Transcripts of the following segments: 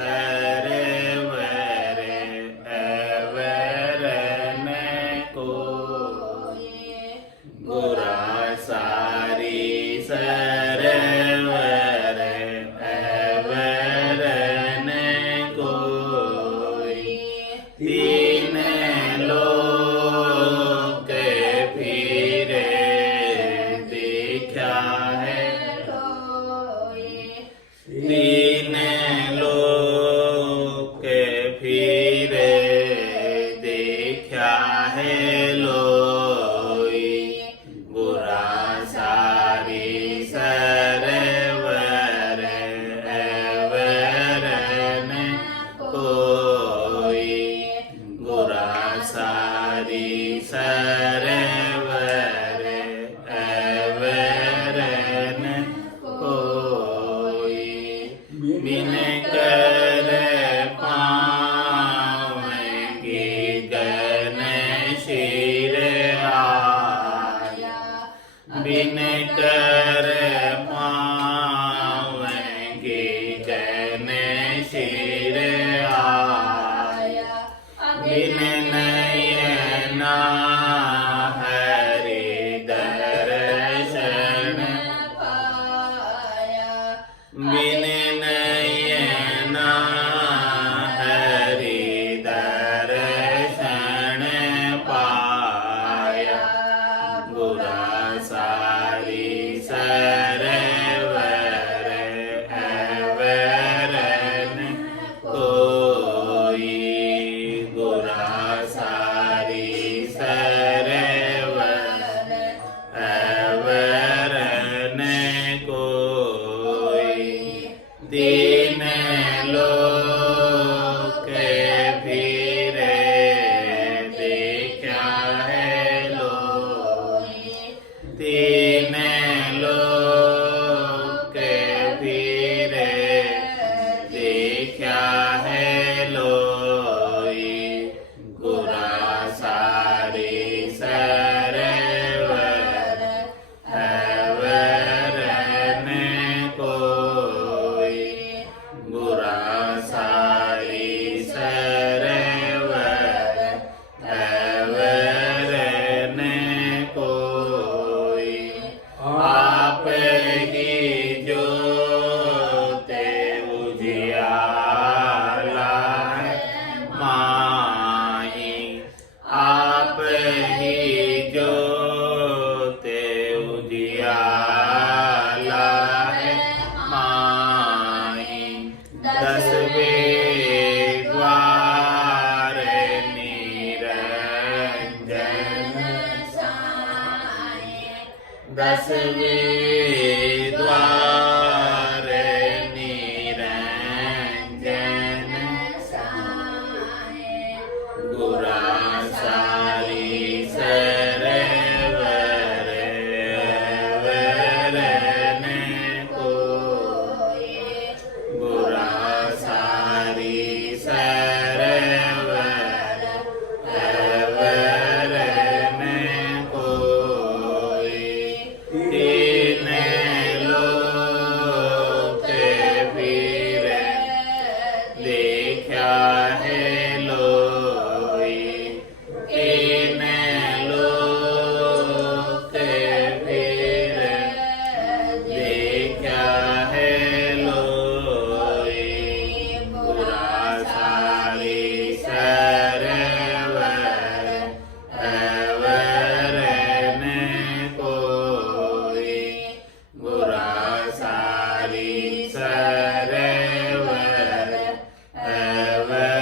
सरवरे अवरन कोई। गुरा सारी सरवर अवरन कोई। तीन लोक फिरे देखा है कोई। तीन लोक फिरे देखा है लोई। गुरा सारी सरवर अवरन कोई। गुरा सारी सरवर अवरन कोई। बिन कर पावेंगे गन शिर आया। बिन कर पावेंगे गन शिर आया। बिन नयना हरि दर्शन पाया। बिन नयना हरि दर्शन पाया। गुरा सारी सरवर अवरन कोई। गुरा सारी सरवर अवरन कोई। तीन लोक फिरे देखा है लोई। तीन लोक फिरे देखा है लोई। गुरा सारी सरवर अवरन कोई। गुरा सारी सरवर अवरन कोई। आप ही जोते उजियाला माही। आप ही जोते उजियाला माही। 10 द्वार निरंजन साए। 10 द्वार निरंजन साए। गुरा सारी सरवर अवरन कोई। गुरा सारी सरवर अवरन कोई। तीन लोक फिरे देखा है लोई। तीन लोक फिरे देखा है लोई। गुरा सारी सरवर अवरन कोई। गुरा सारी सरवर अवरन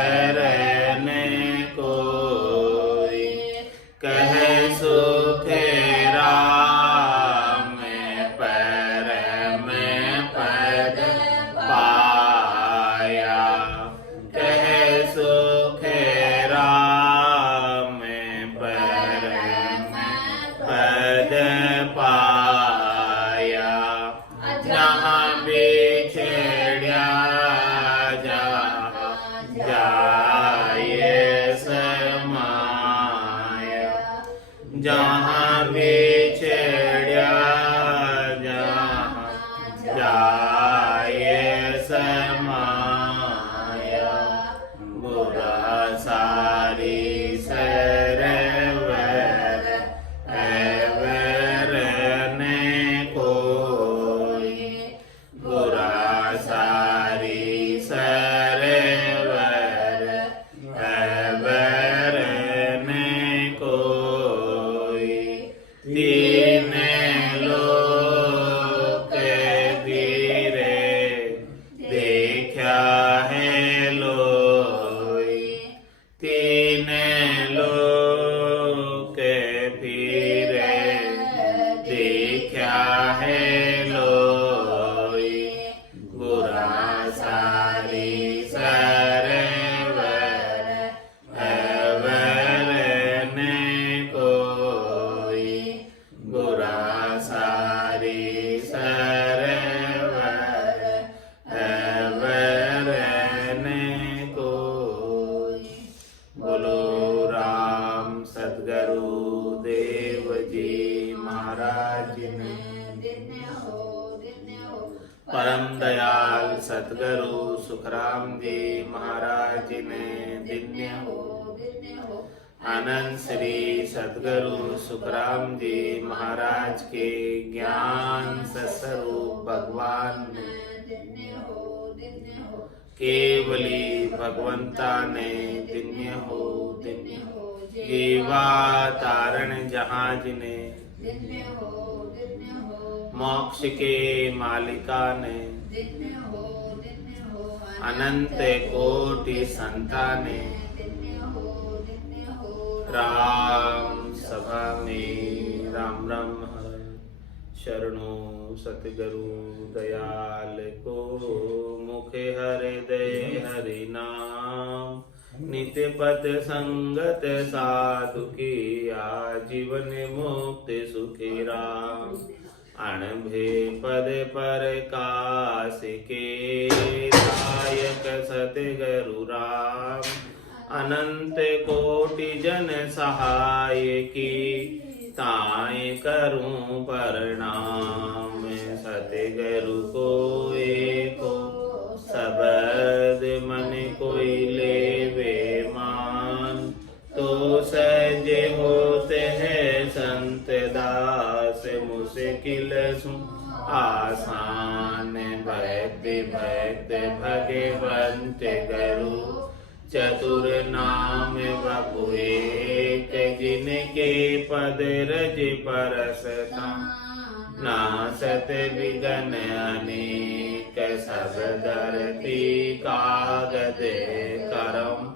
है लोई, तीन लोक फिरे देखा है लोई, गुरा सारी सरवर अवर ने कोई, गुरा सारी सरवर अवर ने कोई। बोलो राम सद्गुरु देव जी महाराज ने, परम दयाल सतगुरु सुखराम जी महाराज ने दिन्य हो। आनंद श्री सतगुरु सुखराम जी महाराज के ज्ञान स्वरूप भगवान ने, केवली भगवंता ने दिन्य हो। जीवा तारण जहाज ने, मोक्ष के मालिका ने, अनंत कोटि संताने, राम सभा में राम राम हर, शरणो सतगुरु दयाल को, मुखे हृदय हरि नाम, नित्य पद संगत साधु की, आजीवन मुक्त सुखी राम, अणभे पद पर काश के, दायक सतगुरु राम, अनंत कोटि जन सहाय की, ताय करूं प्रणाम, सतगुरु को एको शब्द मन कोई लेवे मान, तो सजे होते हैं संत दास, मुश्किल सु आसान, भक्ति भक्त भगवंत गुरु, चतुर नाम बपु एक, जिनके पद रज परसता, नासत विघ्न अनेक, सब धरती कागज करम,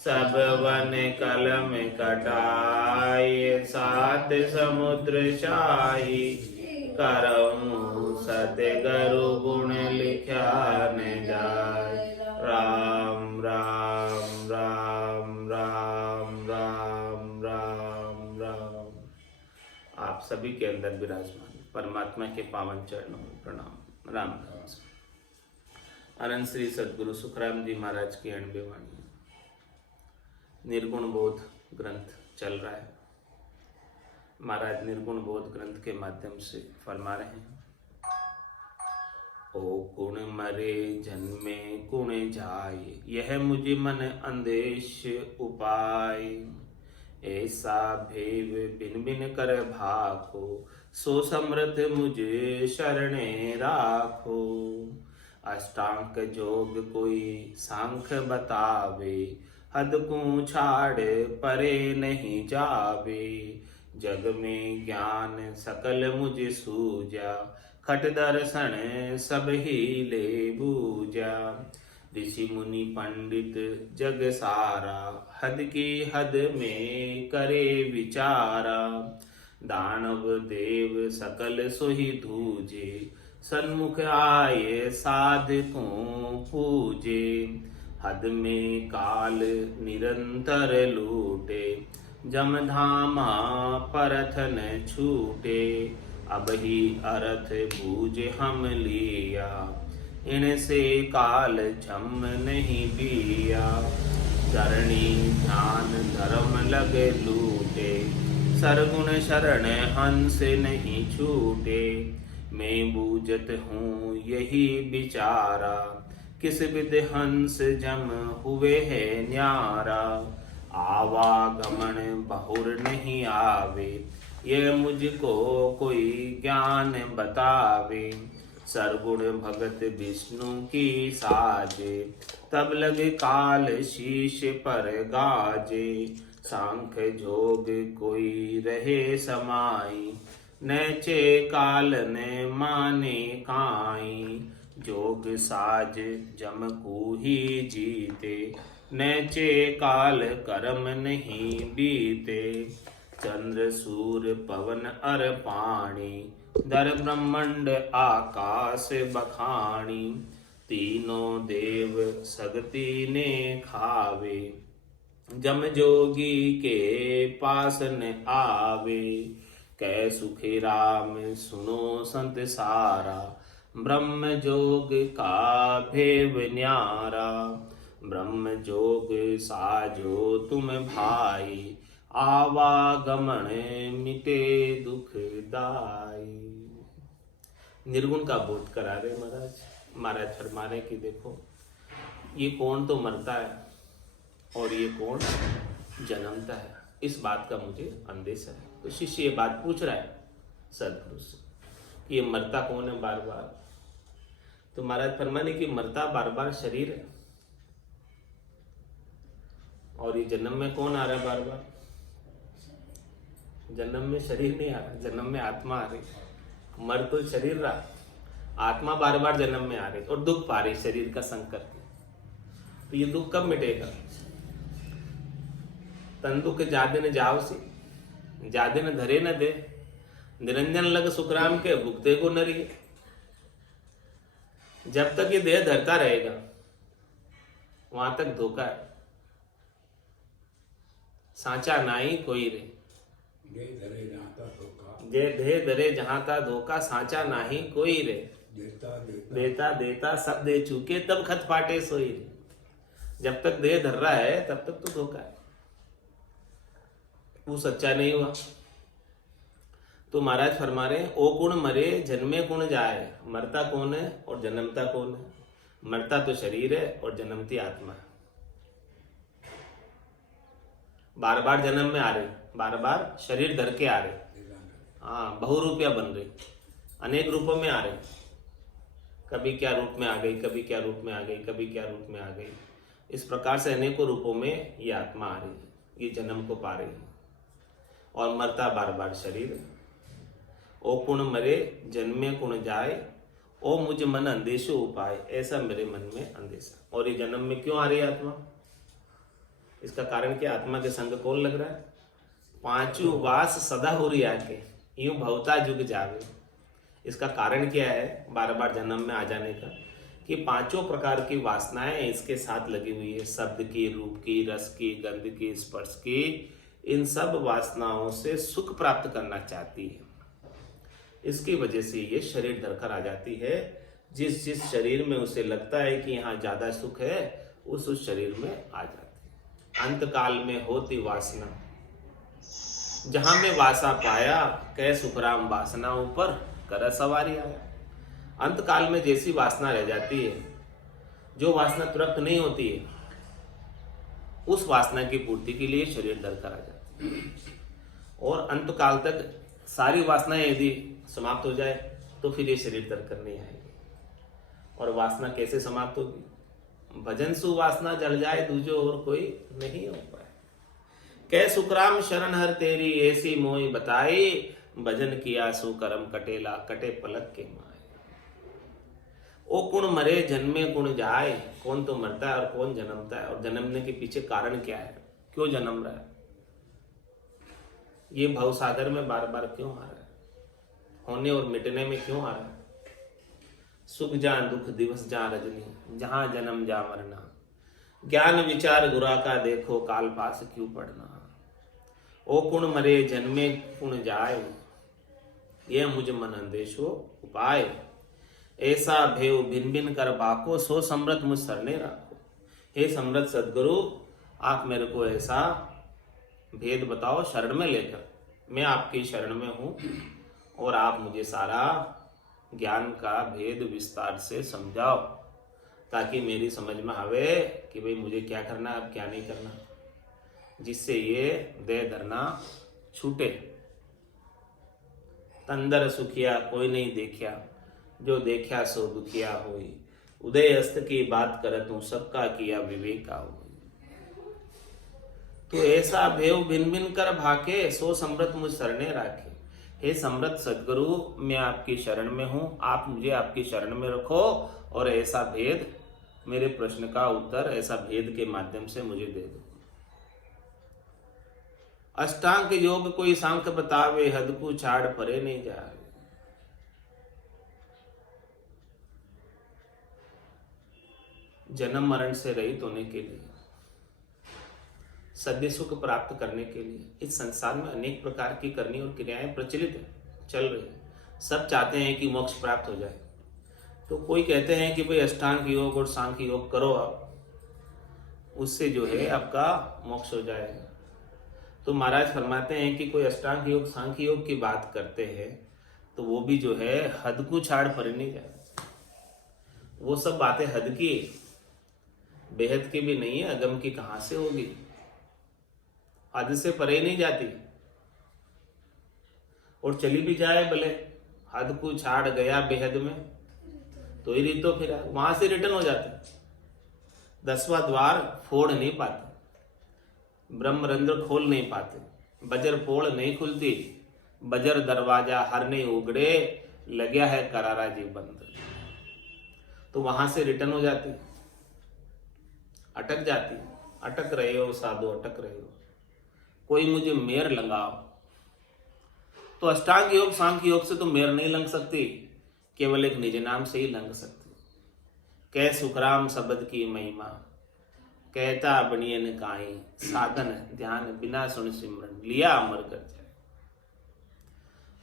सब वन कलम कटाई, सात समुद्र शाही करऊं, सतगुरु गुण लिखा न जाय, राम राम राम राम राम राम राम। आप सभी के अंदर विराजमान परमात्मा के पावन चरणों में प्रणाम, राम राम। अनंत श्री सद्गुरु सुखराम जी महाराज की 98 वाणी, निर्गुण बोध ग्रंथ चल रहा है। महाराज निर्गुण बोध ग्रंथ के माध्यम से फरमा रहे हैं, ओ गुण मरे जन्मे गुण जाए, यह मुझे मन अंदेश उपाय, ऐसा भेव बिन बिन कर भाको, सो समृद्ध मुझे शरणे राखो, अष्टांग जोग कोई सांख बतावे, हद को छाड़ परे नहीं जावे, जग में ज्ञान सकल मुझे सूझा, खट दर्शन सब ही ले बूझा, ऋषि मुनि पंडित जग सारा, हद की हद में करे विचारा, दानव देव सकल सोही धूजे, सन्मुख आए साधकों पूजे, हद में काल निरंतर लूटे, जमधामा परथ न छूटे, अब ही अर्थ बूझ हम लिया, इनसे काल जम नहीं दिया, धरणी ध्यान धर्म लगे लूटे, सरगुण शरण हंस नहीं छूटे, मैं बूझत हूँ यही विचारा, किस विध हंस जम हुए है न्यारा, आवागमन बहुर नहीं आवे, ये मुझको कोई ज्ञान बतावे, सरगुण भगत विष्णु की साजे, तब लगे काल शीश पर गाजे, सांख जोग कोई रहे समाई, नैचे काल ने माने काई, जोग साज जम कूही जीते, नैचे काल कर्म नहीं बीते। चंद्र सूर्य पवन अर पानी, दर ब्रह्मंड आकाश बखानी। तीनों देव सगती ने खावे, जम जोगी के पास न आवे। कै सुखी राम सुनो संत सारा, ब्रह्म जोग का भेव न्यारा। ब्रह्म जोग साजो तुम भाई, आवागमन मिटे दुख दाई। निर्गुण का बोध करा रहे महाराज। महाराज फरमा रहे कि देखो, ये कौन तो मरता है और ये कौन जन्मता है, इस बात का मुझे अंदेशा है। तो शिष्य ये बात पूछ रहा है सदगुरु से कि ये मरता कौन है बार बार। तो महाराज फरमाने कि मरता बार बार शरीर है, और ये जन्म में कौन आ रहा है बार बार? जन्म में शरीर नहीं आ रहा, जन्म में आत्मा आ रही। मर तो शरीर रहा, आत्मा बार बार जन्म में आ रही और दुख पा रही शरीर का संकट। तो ये दुख कब मिटेगा? तन दुख जादे न जाओ सी, जादे न धरे न दे। निरंजन लग सुखराम के, भुगते को नरी। जब तक ये देह धरता रहेगा वहां तक धोखा है। साचा नाई कोई रे, देह धरे जहाँ ता धोखा, देह धरे जहां ता धोखा। साचा नाही कोई रे, देता देता सब दे चुके, तब खत फाटे सोई रे। जब तक देह धर रहा है तब तक तो धोखा है, वो सच्चा नहीं हुआ। तो महाराज फरमा रहे, ओ कुण मरे जन्मे कुण जाए। मरता कौन है और जन्मता कौन है? मरता तो शरीर है और जन्मती आत्मा है। बार बार जन्म में आ रहे, बार बार शरीर धर के आ रहे। हाँ, बहुरूपिया बन रही, अनेक रूपों में आ रहे। कभी क्या रूप में आ गई, कभी क्या रूप में आ गई, कभी क्या रूप में आ गई। इस प्रकार से अनेकों रूपों में ये आत्मा आ रही है, ये जन्म को पा रही है। और मरता बार बार शरीर। ओ कुण मरे जन्मे कुण जाए, ओ मुझ मन अंदेशो उपाय। ऐसा मेरे मन में अंदेशा। और ये जन्म में क्यों आ रही है आत्मा? इसका कारण क्या? आत्मा के संग कौन लग रहा है? पांचों वास सदा हो रही आके, यूं भवता जुग जावे। इसका कारण क्या है बार बार जन्म में आ जाने का? कि पांचों प्रकार की वासनाएं इसके साथ लगी हुई है। शब्द की, रूप की, रस की, गंध की, स्पर्श की। इन सब वासनाओं से सुख प्राप्त करना चाहती है। इसकी वजह से ये शरीर धरकर आ जाती है। जिस जिस शरीर में उसे लगता है कि यहाँ ज्यादा सुख है, उस शरीर में आ जाती है। अंत काल में होती वासना, जहां में वासा पाया, कै सुखराम वासना ऊपर कर सवारी आया। अंत काल में जैसी वासना रह जाती है, जो वासना तुरंत नहीं होती है, उस वासना की पूर्ति के लिए शरीर धरकर आ जाती है। और अंत काल तक सारी वासनाएं यदि समाप्त हो जाए तो फिर ये शरीर धरकर नहीं आएगी। और वासना कैसे समाप्त होगी? भजन सु वासना जल जाए, दूजो और कोई नहीं हो पाए। कै सुखराम शरण हर तेरी, ऐसी मोई बताई। भजन किया सु कर्म कटेला, कटे पलक के माए। ओ कुण मरे जन्मे कुण जाए। कौन तो मरता है और कौन जन्मता है? और जन्मने के पीछे कारण क्या है? क्यों जन्म रहा है? ये भवसागर में बार बार क्यों आ रहा है? होने और मिटने में क्यों आ रहा है? सुख जा दुख दिवस जा रजनी, जहां जन्म जा मरना। ज्ञान विचार गुरा का देखो, काल पास क्यों पढ़ना। ओ कुण मरे जन्मे कुण जाए, ये मुझ मन अंदेशो उपाय। ऐसा भेव भिन भिन कर बाको, सो समृत मुझ सरने राखो। हे समृत सदगुरु, आप मेरे को ऐसा भेद बताओ शरण में लेकर। मैं आपकी शरण में हूं और आप मुझे सारा ज्ञान का भेद विस्तार से समझाओ, ताकि मेरी समझ में आवे कि भाई मुझे क्या करना है, अब क्या नहीं करना, जिससे ये देह धरना छूटे। तंदर सुखिया कोई नहीं देखिया, जो देखा सो दुखिया होई। उदय अस्त की बात करत हूं, सबका किया विवेका होई। तो ऐसा भेव भिन भिन कर भाके, सो समृत मुझ शरणे राखे। हे समृत सदगुरु, मैं आपकी शरण में हूं, आप मुझे आपकी शरण में रखो और ऐसा भेद, मेरे प्रश्न का उत्तर ऐसा भेद के माध्यम से मुझे दे दो। अष्टांग योग कोई सांख्य बतावे, हद को छाड़ परे नहीं जावे। जन्म मरण से रहित होने के लिए, सद्य सुख प्राप्त करने के लिए इस संसार में अनेक प्रकार की करनी और क्रियाएं प्रचलित है, चल रही है। सब चाहते हैं कि मोक्ष प्राप्त हो जाए। तो कोई कहते हैं कि भाई अष्टांग योग और सांख्य योग करो आप, उससे जो है आपका मोक्ष हो जाएगा। तो महाराज फरमाते हैं कि कोई अष्टांग योग सांख्य योग की बात करते हैं तो वो भी जो है हद को छाड़ पर नहीं जाए। वो सब बातें हद की, बेहद की भी नहीं है, अगम की कहां से होगी, हद से परे नहीं जाती। और चली भी जाए भले, हद को छाड़ गया बेहद में तो ही रीतो फिर वहां से रिटर्न हो जाते। 10वां द्वार फोड़ नहीं पाते, ब्रह्मरंध्र खोल नहीं पाते, बजर पोड़ नहीं खुलती, बजर दरवाजा हर नहीं उगड़े, लग्या है करारा जी बंद। तो वहां से रिटर्न हो जाती, अटक जाती। अटक रहे हो साधु, अटक रहे हो, कोई मुझे मेर लगाओ। तो अष्टांग योग सांख्य योग से तो मेर नहीं लग सकती, केवल एक निज नाम से ही लग सकती। कह सुखराम शब्द की महिमा, कहता बनियन काई, साधन ध्यान बिना सुन सिमरन, लिया अमर कर जाए।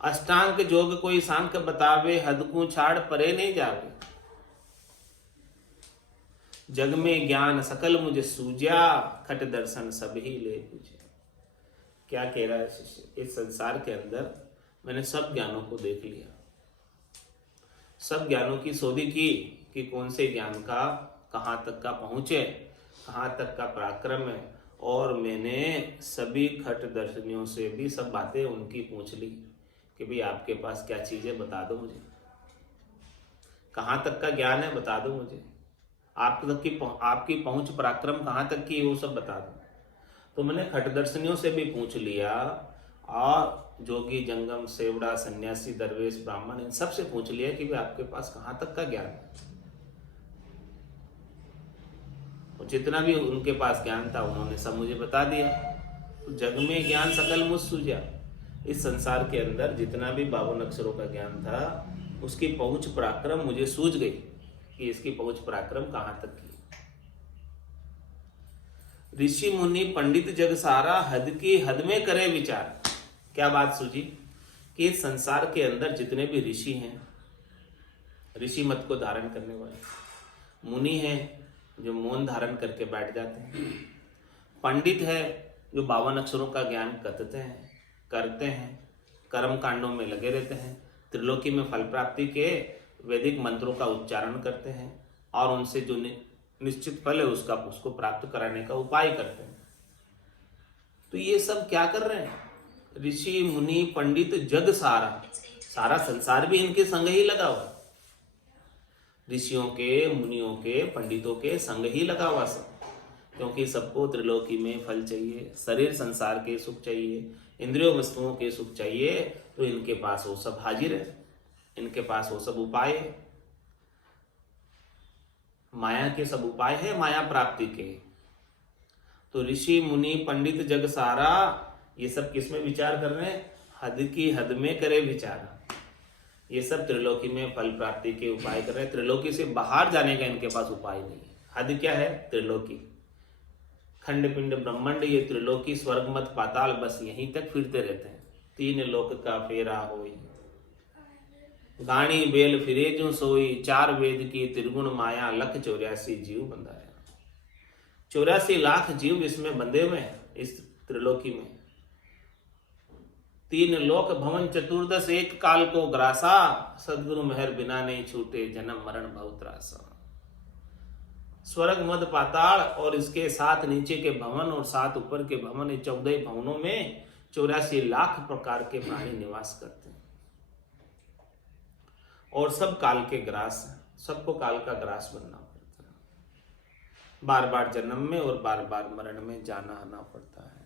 अष्टांग योग कोई सांख्य बतावे, हद को छाड़ परे नहीं जावे। जग में ज्ञान सकल मुझे सूझा, खट दर्शन सभी ले पूजे। क्या कह रहा है शिष्य? इस संसार के अंदर मैंने सब ज्ञानों को देख लिया, सब ज्ञानों की शोधी की कि कौन से ज्ञान का कहाँ तक का पहुंचे, कहाँ तक का पराक्रम है। और मैंने सभी खट दर्शनियों से भी सब बातें उनकी पूछ ली कि भाई आपके पास क्या चीज़ है, बता दो मुझे, कहाँ तक का ज्ञान है बता दो मुझे, आपकी पहुंच पराक्रम कहाँ तक की है वो सब बता दो। तो मैंने खटदर्शनियों से भी पूछ लिया, और जोगी जंगम सेवड़ा सन्यासी दरवेश ब्राह्मण इन सब से पूछ लिया कि भाई आपके पास कहाँ तक का ज्ञान है। और जितना भी उनके पास ज्ञान था उन्होंने सब मुझे बता दिया। तो जग में ज्ञान सकल मुझ सूझा, इस संसार के अंदर जितना भी 52 अक्षरों का ज्ञान था उसकी पहुंच पराक्रम मुझे सूझ गई कि इसकी पहुंच पराक्रम कहाँ तक की। ऋषि मुनि पंडित जग सारा, हद की हद में करे विचार। क्या बात सूझी कि इस संसार के अंदर जितने भी ऋषि हैं, ऋषि मत को धारण करने वाले, मुनि हैं जो मौन धारण करके बैठ जाते हैं, पंडित है जो 52 अक्षरों का ज्ञान करते हैं, कर्म कांडों में लगे रहते हैं, त्रिलोकी में फल प्राप्ति के वैदिक मंत्रों का उच्चारण करते हैं और उनसे जो निश्चित फल है उसको प्राप्त कराने का उपाय करते हैं। तो ये सब क्या कर रहे हैं? ऋषि मुनि पंडित जग सारा संसार भी इनके संग ही लगा हुआ, ऋषियों के मुनियों के पंडितों के संग ही लगा हुआ सब। क्योंकि सबको त्रिलोकी में फल चाहिए, शरीर संसार के सुख चाहिए, इंद्रियों वस्तुओं के सुख चाहिए, तो इनके पास वो सब हाजिर है, इनके पास वो सब उपाय है, माया के सब उपाय है माया प्राप्ति के। तो ऋषि मुनि पंडित जग सारा ये सब किस में विचार कर रहे हैं? हद की हद में करे विचार। ये सब त्रिलोकी में फल प्राप्ति के उपाय कर रहे हैं, त्रिलोकी से बाहर जाने का इनके पास उपाय नहीं है। हद क्या है? त्रिलोकी, खंड पिंड ब्रह्मांड, ये त्रिलोकी स्वर्ग मत पाताल, बस यहीं तक फिरते रहते हैं। 3 लोक का फेरा होई, गाणी बेल फिरे जो सोई, 4 वेद की त्रिगुण माया, लख 84 जीव बंधाया। 84 लाख जीव इसमें बंधे हुए हैं इस त्रिलोकी में। 3 लोक भवन चतुर्दश, एक काल को ग्रासा, सदगुरु मेहर बिना नहीं छूटे, जन्म मरण भव त्रासा। स्वर्ग मध्य पाताल और इसके 7 नीचे के भवन और 7 ऊपर के भवन, 14 भवनों में 84 लाख प्रकार के प्राणी निवास करते हैं। और सब काल के ग्रास, सबको काल का ग्रास बनना पड़ता है, बार बार जन्म में और बार बार मरण में जाना आना पड़ता है।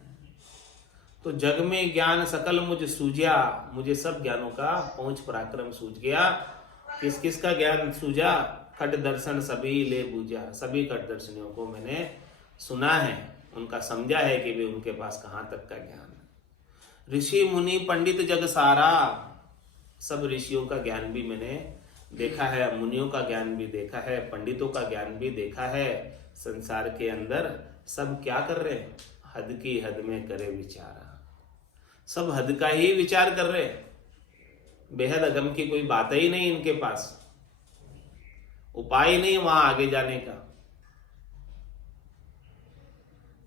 तो जग में ज्ञान सकल मुझ सूझा, मुझे सब ज्ञानों का पहुंच पराक्रम सूझ गया। किस किस का ज्ञान सूझा? खट दर्शन सभी ले बूझा, सभी खट दर्शनियों को मैंने सुना है, उनका समझा है कि भी उनके पास कहाँ तक का ज्ञान है। ऋषि मुनि पंडित जग सारा, सब ऋषियों का ज्ञान भी मैंने देखा है, मुनियों का ज्ञान भी देखा है, पंडितों का ज्ञान भी देखा है। संसार के अंदर सब क्या कर रहे हैं? हद की हद में करे विचारा, सब हद का ही विचार कर रहे हैं, बेहद अगम की कोई बात ही नहीं इनके पास, उपाय नहीं वहां आगे जाने का।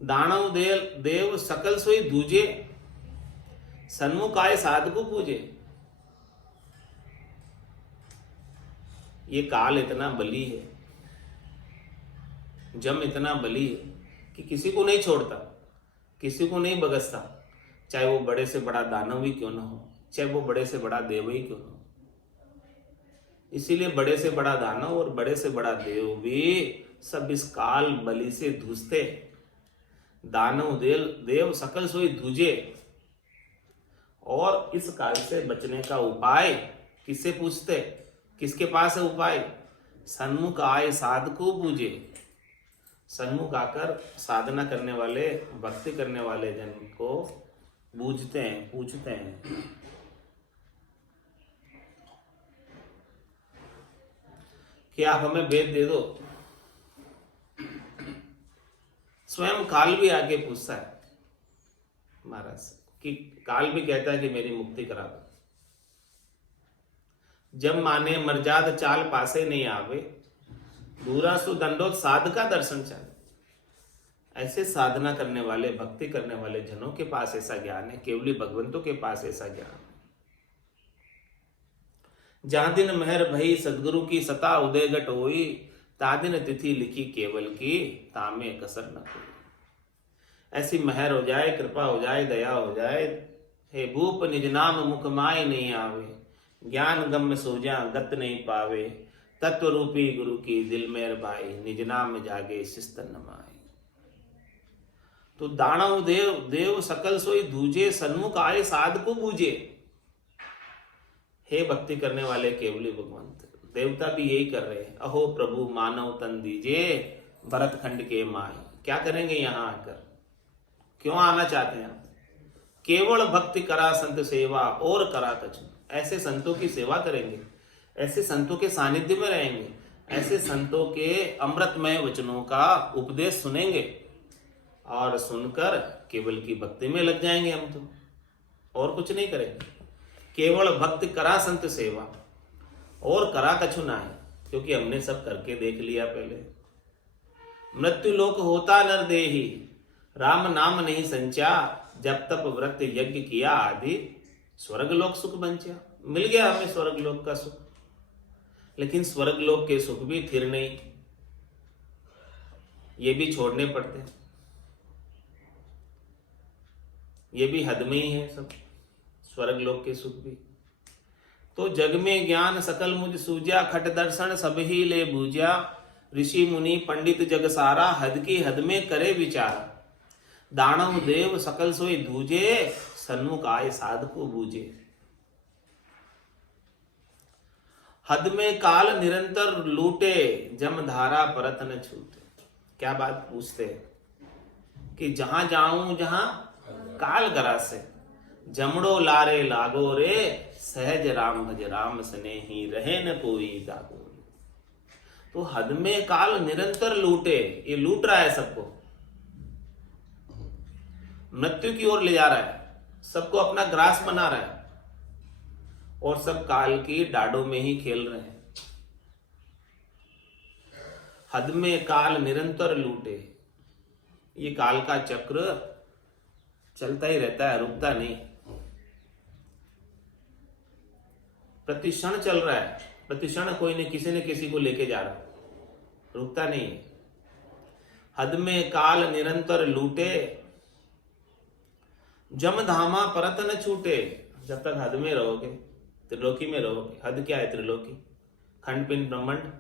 दानव देव सकल सोई दूजे, सन्मुख आए साधु पूजे। ये काल इतना बली है, जम इतना बली है कि किसी को नहीं छोड़ता, किसी को नहीं बगसता, चाहे वो बड़े से बड़ा दानव ही क्यों ना हो, चाहे वो बड़े से बड़ा देव ही क्यों ना हो। इसीलिए बड़े से बड़ा दानव और बड़े से बड़ा देव भी सब इस काल बली से धूसते। दानव देव सकल सोई धूजे, और इस काल से बचने का उपाय किससे पूछते? किसके पास है उपाय? सन्मुख आए साधको पूजे। सन्मुख आकर साधना करने वाले, भक्ति करने वाले जन को पूजते हैं, पूछते हैं। कि आप हमें वेद दे दो। स्वयं काल भी आके पूछता है महाराज से, कि काल भी कहता है कि मेरी मुक्ति करा दो। जब माने मर्जाद चाल पासे नहीं आवे, दूरा सु दंडोत साध का दर्शन चाहे। ऐसे साधना करने वाले, भक्ति करने वाले जनों के पास ऐसा ज्ञान है, केवली भगवंतों के पास ऐसा ज्ञान है। जहां दिन मेहर भई सदगुरु की सता उदय घट होई, तादिन तिथि लिखी केवल की, तामे कसर न कोई। ऐसी मेहर हो जाए, कृपा हो जाए, दया हो जाए, हे भूप निज नाम मुख माय नहीं आवे, ज्ञान गम्य सोजा गत नहीं पावे, तत्व रूपी गुरु की दिल मेर भाई, निज नाम जागे शिस्तन नमाए। तो दानव देव सकल सोई धूजे, सन्मुख आए साध को बूझे। हे भक्ति करने वाले केवली भगवंत, देवता भी यही कर रहे हैं। अहो प्रभु मानव तन दीजे, भरत खंड के माए। क्या करेंगे यहाँ आकर? क्यों आना चाहते हैं? केवल भक्ति करा संत सेवा और करा कछु। ऐसे संतों की सेवा करेंगे, ऐसे संतों के सानिध्य में रहेंगे, ऐसे संतों के अमृतमय वचनों का उपदेश सुनेंगे और सुनकर केवल की भक्ति में लग जाएंगे हम तो, और कुछ नहीं करेंगे। केवल भक्ति करा संत सेवा और करा कछु ना है, क्योंकि हमने सब करके देख लिया पहले। मृत्यु लोक होता नर देही, राम नाम नहीं संचा, जब तप व्रत यज्ञ किया आदि, स्वर्ग लोक सुख बंचा। मिल गया हमें स्वर्ग लोक का सुख, लेकिन स्वर्ग लोक के सुख भी थिर नहीं, ये भी छोड़ने पड़ते, ये भी हद में ही है सब, स्वर्ग लोक के सुख भी। तो जग में ज्ञान सकल मुझ सूझा, खट दर्शन सब ही ले बूझा, ऋषि मुनि पंडित जग सारा, हद की हद में करे विचार, दानव देव सकल सोई धूजे, सन्मुख आए साध को बूझे। हद में काल निरंतर लूटे, जम धारा परत न छूटे। क्या बात पूछते हैं कि जहां जाऊं जहां काल गरासे, जमड़ो लारे लागो रे, सहज राम भज राम स्नेही, रहे न कोई दागो। तो हद में काल निरंतर लूटे, ये लूट रहा है सबको, मृत्यु की ओर ले जा रहा है, सबको अपना ग्रास बना रहा है, और सब काल की डाडों में ही खेल रहे हैं। हद में काल निरंतर लूटे, ये काल का चक्र चलता ही रहता है, रुकता नहीं, प्रतिक्षण चल रहा है, प्रतिक्षण कोई ने किसी को लेके जा रहा, रुकता नहीं है। हद में काल निरंतर लूटे, जम धामा परत न छूटे। जब तक हद में रहोगे, त्रिलोकी में रहोगे। हद क्या है? त्रिलोकी, खंड पिंड ब्रह्मांड,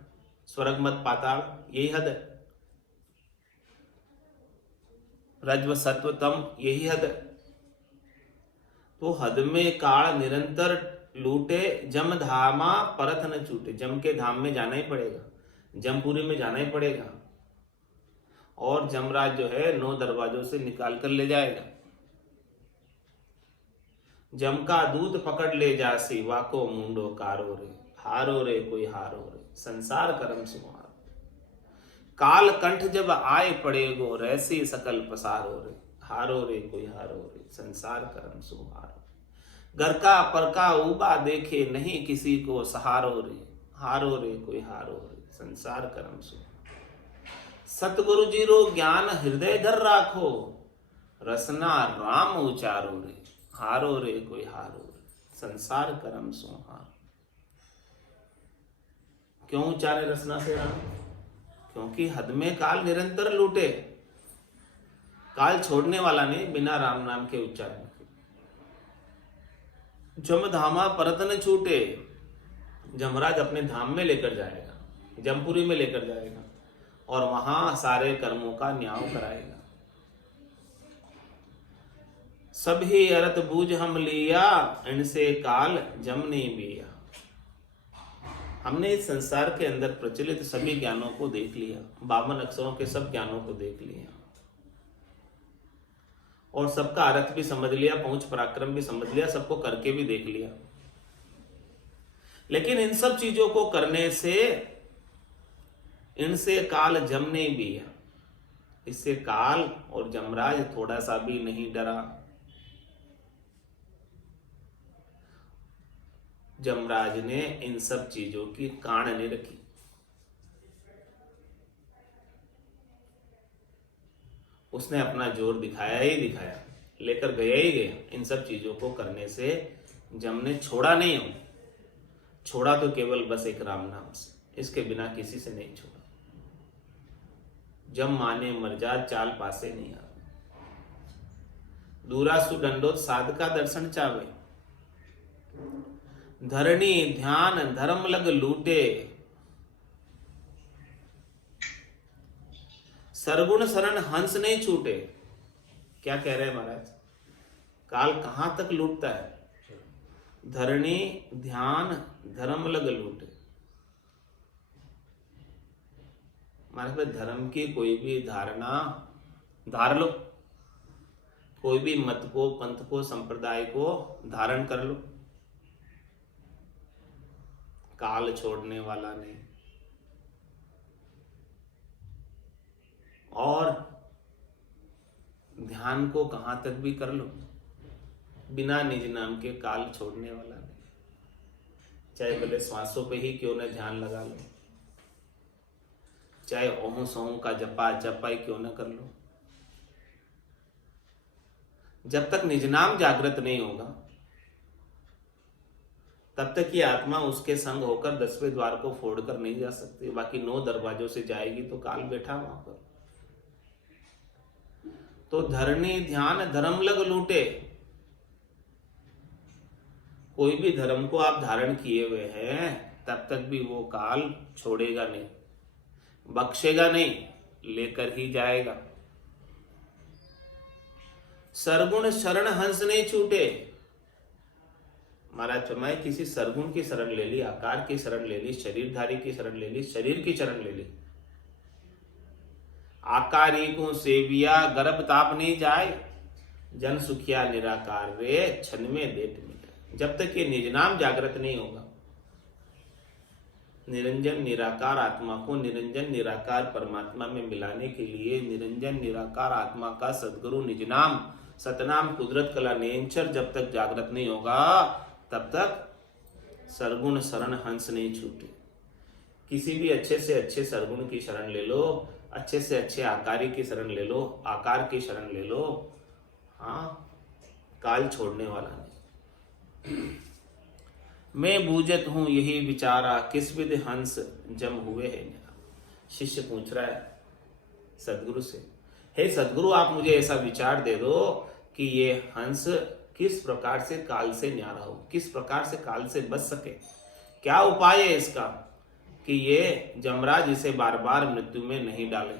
स्वर्ग मत पाताल, यही हद है। रज्व सत्व तम, यही हद है। तो हद में काल निरंतर लूटे, जम धामा परत न छूटे। जम के धाम में जाना ही पड़ेगा, जमपुरी में जाना ही पड़ेगा, और जमराज जो है 9 दरवाजों से निकाल कर ले जाएगा। जम का दूत पकड़ ले जासी, वाको मुंडो कारो रे, हारो रे कोई हारो रे, संसार करम सुहारो। काल कंठ जब आए पड़ेगो, रैसी सकल पसारो रे, हारो रे कोई हारो रे, संसार करम सुहारो। घर का परका उबा देखे, नहीं किसी को सहारो रे, हारो रे कोई हारो रे, संसार करम सुहारो। सतगुरु जी रो ज्ञान हृदय धर राखो, रसना राम उचारो रे, हारो रे कोई हारो रे, संसार करम सुहारो। क्यों उचारे रसना से राम? क्योंकि हद में काल निरंतर लूटे, काल छोड़ने वाला नहीं बिना राम नाम के उच्चारण के। जम धामा परत न छूटे, जमराज अपने धाम में लेकर जाएगा, जमपुरी में लेकर जाएगा, और वहां सारे कर्मों का न्याय कराएगा। सभी अरत बूझ हम लिया, इनसे काल जम नहीं बिया। हमने इस संसार के अंदर प्रचलित सभी ज्ञानों को देख लिया, 52 अक्षरों के सब ज्ञानों को देख लिया, और सबका अर्थ भी समझ लिया, पहुंच पराक्रम भी समझ लिया, सबको करके भी देख लिया। लेकिन इन सब चीजों को करने से इनसे काल जम नहीं बिया, इससे काल और जमराज थोड़ा सा भी नहीं डरा। जमराज ने इन सब चीजों की कान नहीं रखी। उसने अपना जोर दिखाया ही दिखाया, लेकर गया ही गया। इन सब चीजों को करने से जम ने छोड़ा नहीं हो, छोड़ा तो केवल बस एक राम नाम से, इसके बिना किसी से नहीं छोड़ा। जम माने मरजा चाल पासे नहीं आवे, दूरा सुडंडोत साध का दर्शन चावे। धरणी ध्यान धर्म लग लूटे, सरगुण शरण हंस नहीं छूटे। क्या कह रहे हैं महाराज? काल कहां तक लूटता है? धरणी ध्यान धर्म लग लूटे। महाराज धर्म की कोई भी धारणा धार लो, कोई भी मत को, पंथ को, संप्रदाय को धारण कर लो, काल छोड़ने वाला नहीं। और ध्यान को कहां तक भी कर लो, बिना निज नाम के काल छोड़ने वाला नहीं। चाहे भले श्वासों पे ही क्यों न ध्यान लगा लो, चाहे ओम सोम का जपा जपा ही क्यों न कर लो, जब तक निज नाम जागृत नहीं होगा तब तक ये आत्मा उसके संग होकर 10वें द्वार को फोड़कर नहीं जा सकती। बाकी 9 दरवाजों से जाएगी तो काल बैठा वहां पर। तो धरणी ध्यान धर्म लग लूटे। कोई भी धर्म को आप धारण किए हुए हैं तब तक भी वो काल छोड़ेगा नहीं, बख्शेगा नहीं, लेकर ही जाएगा। सरगुण शरण हंस नहीं छूटे। महाराज फरमाए किसी सरगुण की शरण ले ली, आकार की शरण ले ली, शरीरधारी की शरण ले ली, शरीर की शरण ले ली। आकारी को सेविया गर्भ ताप नहीं जाए, जन सुखिया निराकार रे क्षण में देट मिले। जब तक ये निज नाम जागृत नहीं होगा, निरंजन निराकार आत्मा को निरंजन निराकार परमात्मा में मिलाने के लिए निरंजन निराकार आत्मा का सद्गुरु निज नाम सतनाम कुदरत कला नेमचर जब तक जागृत नहीं होगा तब तक सरगुण शरण हंस नहीं छूटे। किसी भी अच्छे से अच्छे सरगुण की शरण ले लो, अच्छे से अच्छे आकारी की शरण ले लो, आकार की शरण ले लो, हाँ काल छोड़ने वाला नहीं। मैं बूझत हूं यही विचारा, किस विधि हंस जम हुए है। शिष्य पूछ रहा है सदगुरु से, हे सदगुरु आप मुझे ऐसा विचार दे दो कि ये हंस किस प्रकार से काल से न्यारा हो, किस प्रकार से काल से बच सके, क्या उपाय है इसका कि ये जमराज इसे बार बार मृत्यु में नहीं डाले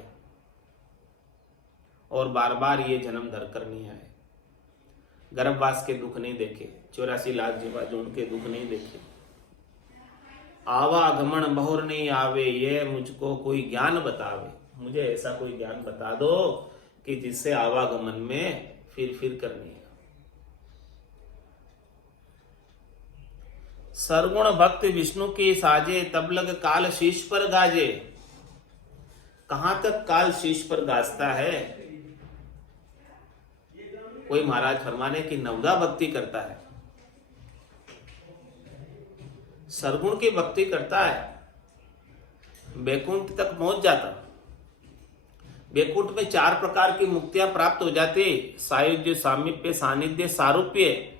और बार बार ये जन्म धरकर नहीं आए, गर्भवास के दुख नहीं देखे, 84 लाख जीवा जोड़ के दुख नहीं देखे, आवागमन बहुर नहीं आवे, ये मुझको कोई ज्ञान बतावे। मुझे ऐसा कोई ज्ञान बता दो कि जिससे आवागमन में फिर करनी है। सरगुण भक्त विष्णु की साजे, तब लग काल शीश पर गाजे। कहां तक काल शीश पर गाजता है? कोई महाराज फरमाने की नवदा भक्ति करता है, सरगुण की भक्ति करता है, बैकुंठ तक पहुंच जाता। बैकुंठ में 4 प्रकार की मुक्तियां प्राप्त हो जाती, सायुज्य, सामीप्य, सानिध्य, सारूप्य।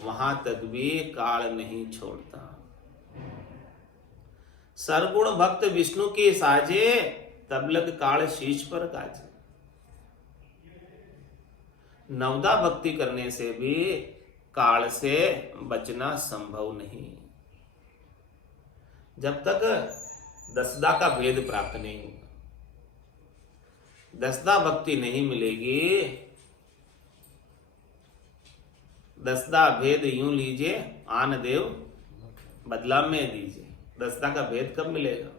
वहां तक भी काल नहीं छोड़ता। सरगुण भक्त विष्णु की साजे, तब लग काल शीश पर गाजे। नवदा भक्ति करने से भी काल से बचना संभव नहीं, जब तक दसदा का भेद प्राप्त नहीं होगा। दसदा भक्ति नहीं मिलेगी। दसदा भेद यूं लीजिए, आन देव बदला में दीजिए। दसदा का भेद कब मिलेगा?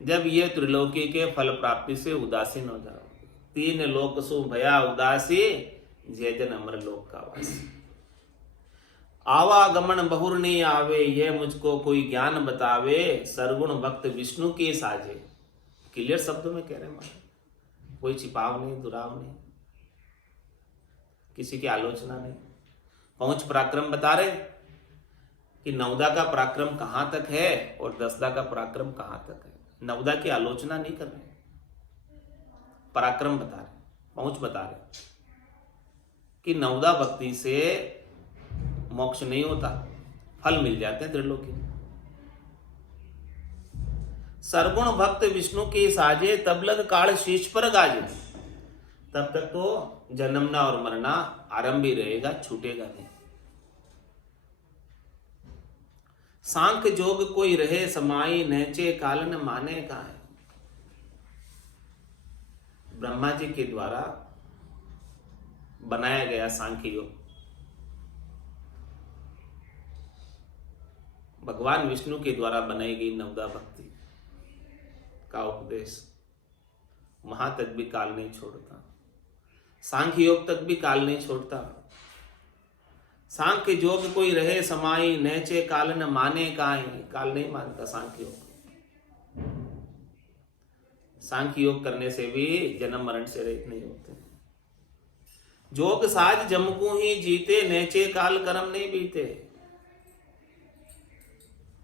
जब ये त्रिलोकी के फल प्राप्ति से उदासीन हो जाओ। 3 लोक सु भया उदासी, जय जन अमर लोक का वासी। आवागमन बहुर नहीं आवे, ये मुझको कोई ज्ञान बतावे। सरगुण भक्त विष्णु की साजे। क्लियर शब्दों में कह रहे हैं, कोई छिपाव नहीं, दुराव नहीं, किसी की आलोचना नहीं। पहुंच पराक्रम बता रहे कि नवदा का पराक्रम कहां तक है और दसदा का पराक्रम कहां तक है। नवदा की आलोचना नहीं कर रहे, पराक्रम बता रहे, पहुंच बता रहे कि नवदा भक्ति से मोक्ष नहीं होता, फल मिल जाते हैं त्रिलोकी में। सरगुण भक्त विष्णु की साजे, तब लग काल शीश पर गाजे। तब तक तो जन्मना और मरना आरंभ ही रहेगा, छूटेगा नहीं। सांख्य जोग कोई रहे समाई, नहचे काल न माने का है। ब्रह्मा जी के द्वारा बनाया गया सांख्य योग, भगवान विष्णु के द्वारा बनाई गई नवदा भक्ति का उपदेश, वहां तक भी काल नहीं छोड़ता। सांख्य योग तक भी काल नहीं छोड़ता। सांख्य जोग कोई रहे समाई, नैचे काल न माने काई। काल नहीं मानता सांख्य योग। सांख्य योग करने से भी जन्म मरण से रहित नहीं होते। जोग साज जमकू ही जीते, नैचे काल कर्म नहीं बीते।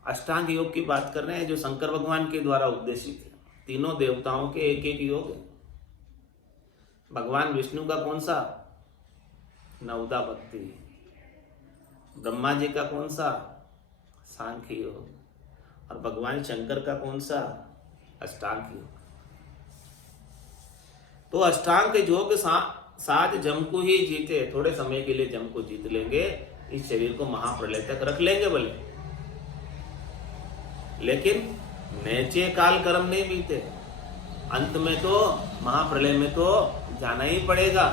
अष्टांग योग की बात कर रहे हैं, जो शंकर भगवान के द्वारा उपदेशित है। तीनों देवताओं के एक एक योग है। भगवान विष्णु का कौन सा? नवदा भक्ति। ब्रह्मा जी का कौन सा? सांख्य योग। और भगवान शंकर का कौन सा? अष्टांग योग। तो अष्टांग योग साथ जम को ही जीते। थोड़े समय के लिए जम को जीत लेंगे, इस शरीर को महाप्रलय तक रख लेंगे भले, लेकिन नैचे काल कर्म नहीं बीते। अंत में तो महाप्रलय में तो जाना ही पड़ेगा,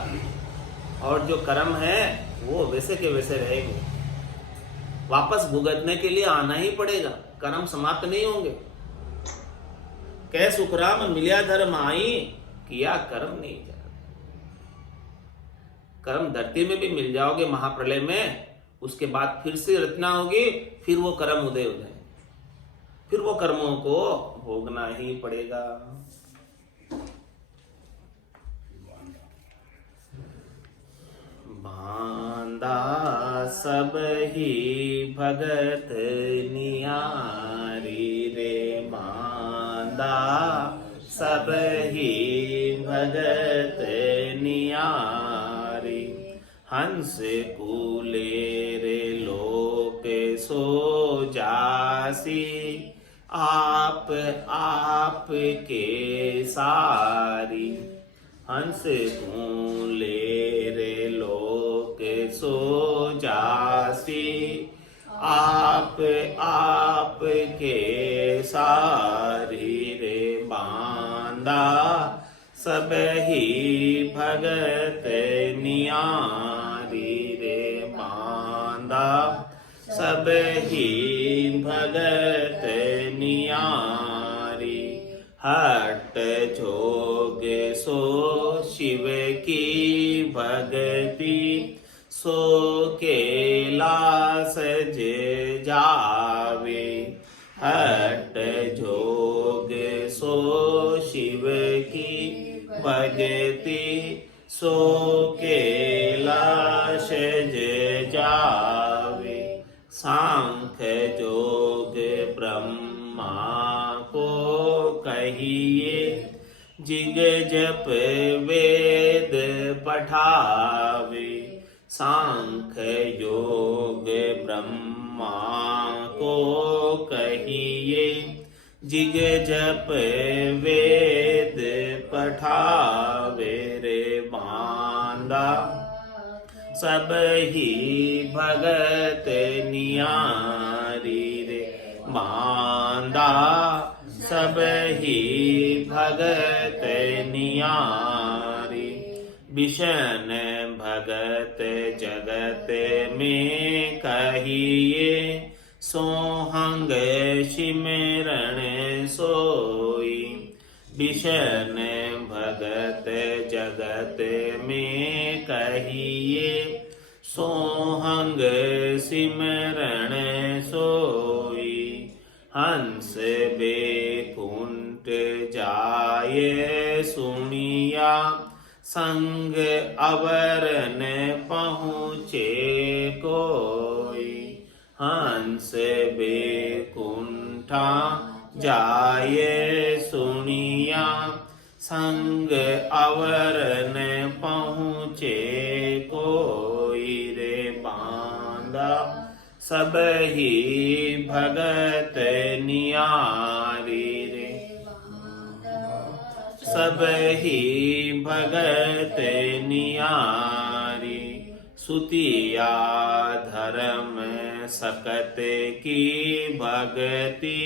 और जो कर्म है वो वैसे के वैसे रहेंगे। वापस भुगतने के लिए आना ही पड़ेगा, कर्म समाप्त नहीं होंगे। कै सुखराम मिलिया धर्म आई, किया कर्म नहीं जा। कर्म धरती में भी मिल जाओगे महाप्रलय में, उसके बाद फिर से रचना होगी, फिर वो कर्म उदय हो जाए, फिर वो कर्मों को भोगना ही पड़ेगा। बांदा सब ही भगत नियारी रे, बांदा सब ही भगत नियारी। हंस कूले रे लोक सो जासी, आप आप के सारी। हंस कूले रे लोक सो जासी, आप आप के सारी रे। बांदा सब ही भगत नियारी रे, बांदा सब ही भगत नियारी। हट जोग सो शिव की भगति, सो कैलास जावे। हट जोग सो शिव की भगति, सो कैलाश जावे। सांख्य जोग ब्रह्मा को कहिए, जिग जप वेद पठावे। सांख्य योग ब्रह्मा को कहिए, जिग जप वेद पठावे। रे बांदा सब ही भगत नियारी। रे बांदा सब ही भगत नियारी। बिशन भगत जगत में कहिए, सोहंग सिमरण सोई। बिशन भगत जगत में कहिए, सोहंग सिमरण सोई। हंस बेकुंठ जाए सुनिया, संग अवर न पहुँचे कोई। हंस बेकुंठा जाए सुनिया, संग अवर न पहुँचे कोई। रे बांदा सब ही भगत नियारी। रे सब ही भगत नियारी। सुतिया धर्म सकत की भगति,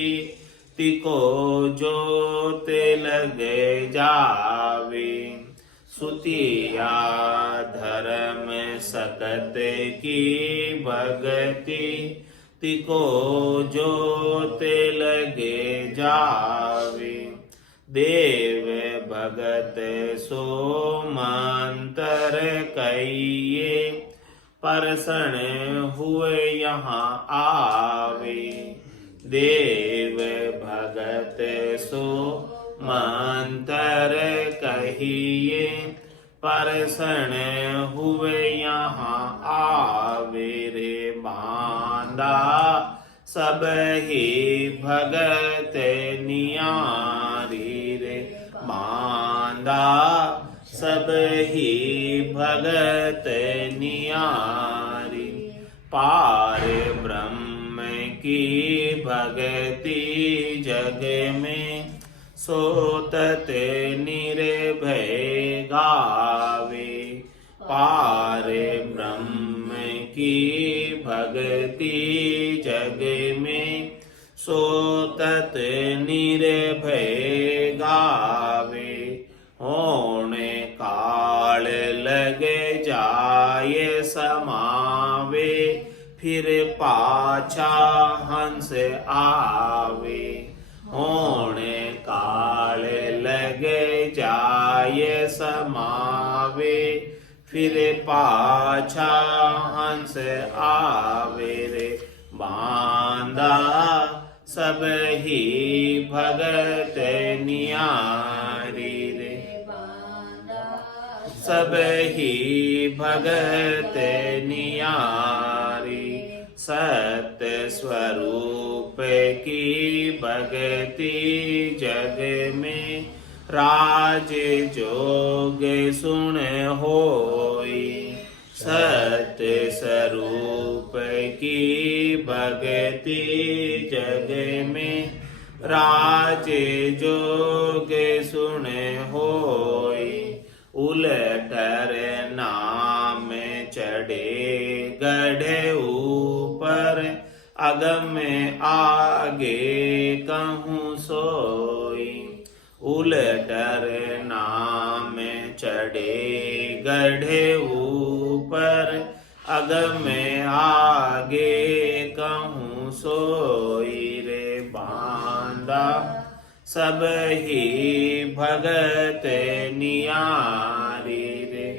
तिको जोत लग जावे। सुतिया धर्म सकत की भगति, तिको जोत लग जावे। देव भगत सो मंतर कहिए, परसण हुए यहाँ आवे। देव भगत सो मंतर कहिए, परसण हुए यहाँ आवे। रे बांदा सब ही भगत नियारी। रे बांदा सब ही भगत नियारी। पार ब्रह्म की भगति जग में, सोतत निर्भय गावे। पार ब्रह्म की भगति जग में, सोतत निर्भय गावे। होने काल लग जाए समावे, फिर पाछा हंस आवे। होने काल लग जाए समावे, फिर पाछा हंस आवे। रे बांदा सब ही भगत नियारी। रे सब ही भगत नियारी। सत्य स्वरूप की भगति जग में, राज जोग सुन होई। सत्य स्वरूप की भगति जग में, राज जोग सुन होई। उलटर नाम चढ़े गढ़े ऊपर, अगम आगे कहूँ सोई। उलटर नाम चढ़े गढ़े ऊपर, अगम आगे कहूँ सोई रे बांधा, सब ही भगत नियारी रे,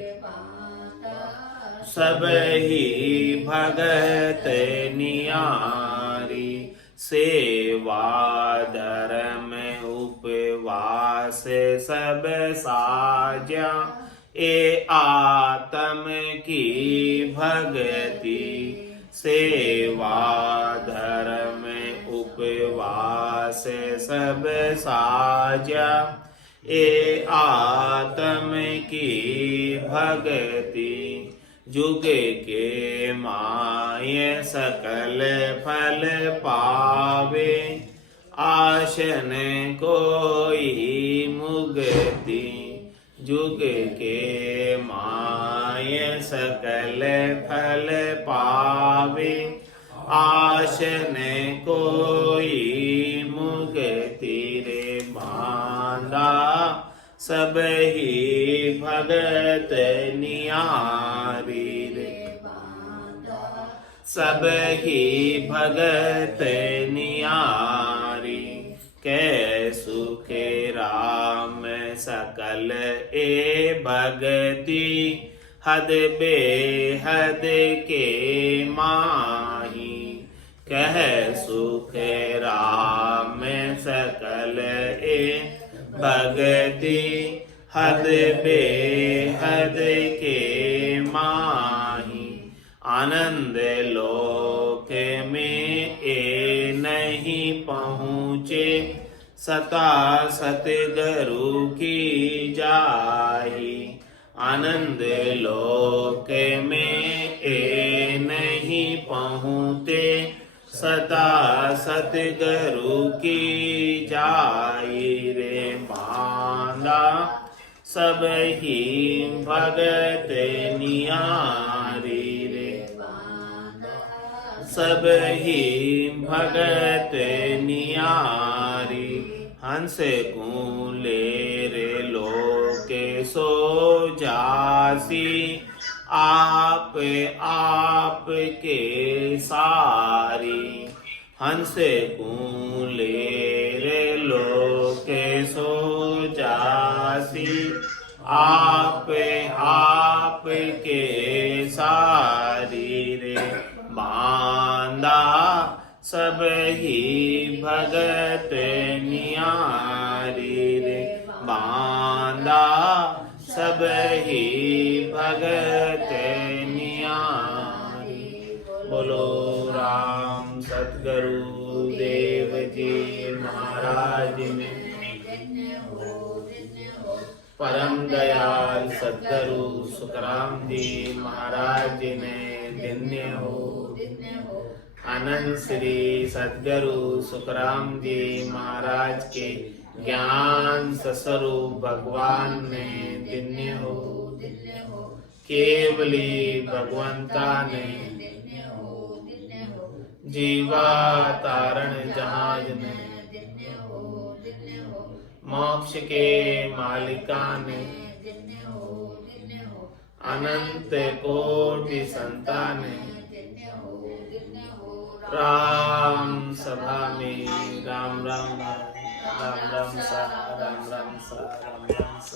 सब ही भगत नियारी। सेवा धर्म उपवास सब साजा, ए आत्म की भगति। सेवा धर्म उपवास सब साजा, ए आत्म की भगति। जुग के माय सकल फल पावे, आशन कोई मुगति। जुग के माय सकल फल पावे, आशन कोई मुगति रे बांधा, सब ही भगत नियारी रे, सब ही भगत नियारी। कै सुख राम सकल ए भगति, हद बेहद के माही। कह सुख राम सकल ए भगति, हद बेहद के माही। आनंद लोक में ए नहीं पहुँचे, सता सतगुरु की जाही। आनंद लोक में ए नहीं पहुँचे, सता सतगुरु की जाई रे बांधा, सब ही भगत नियारी रे, सब ही भगत नियारी। हंस कूले रे लोके सो जासी, आप आप के सारी। हंस कूले रे लोके सो जासी, आप आप के सारी रे बांधा, सब ही भगत नियारी रे बांधा, सब ही भगत नियारी। बोलो राम सतगुरु देव जी महाराज ने, परम दयाल सतगुरु सुखराम जी महाराज ने धन्य हो। अनंत श्री सतगुरु सुखराम जी महाराज के ज्ञान स्वरूप भगवान ने धन्य हो। केवली भगवंता ने जीवा तारण जहाज ने, मोक्ष के मालिका ने, अनंत कोटि संतान ने, राम सभा में राम राम राम राम सा राम राम सा राम राम सा।